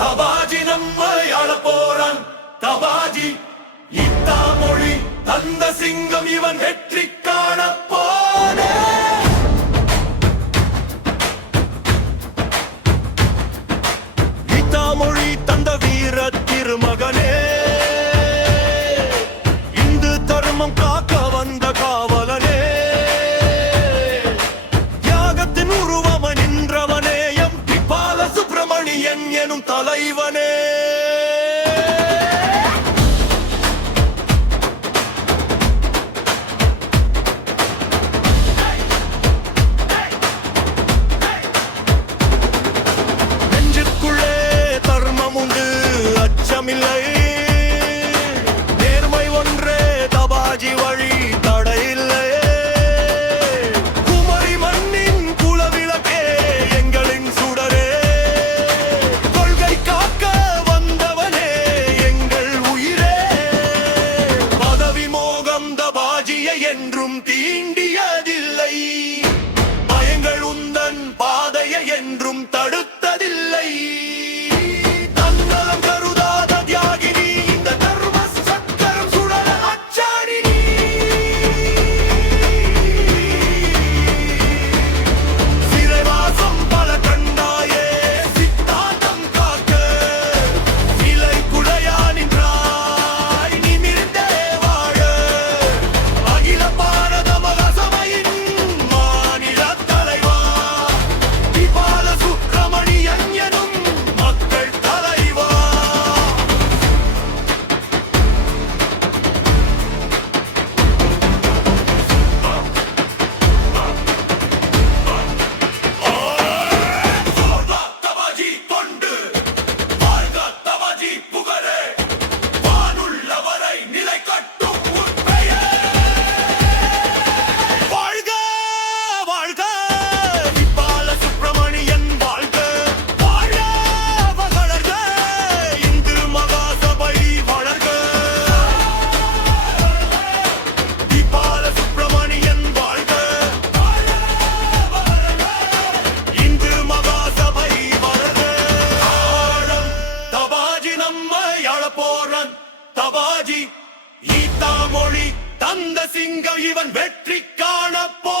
தபாஜி நம்மை அழப்போறான். தபாஜி இத்தா மொழி தந்த சிங்கம் இவன் வெற்றி காண போனே. இத்தா மொழி தந்த வீர திருமகனே, இந்து தர்மம் காக்க வந்த காவலனே, தியாகத்தின் உருவம நின்றவனே, எம் பால சுப்பிரமணியன் எனும் தலைவனே. அச்சமில்லை, நேர்மை ஒன்றே தபாஜி வழி தடையில்லை. குமரி மண்ணின் குலவிளக்கே எங்களின் சுடரே, கொள்கை காக்க வந்தவனே எங்கள் உயிரே. பதவி மோகம் தபாஜியை என்றும் தீண்டியதில்லை, பயங்கள் உந்தன் பாதையை என்றும் தடுத்ததில்லை. தபாஜி ஈத்தா மொழி தந்த சிங்கம் இவன் வெற்றி காண போ.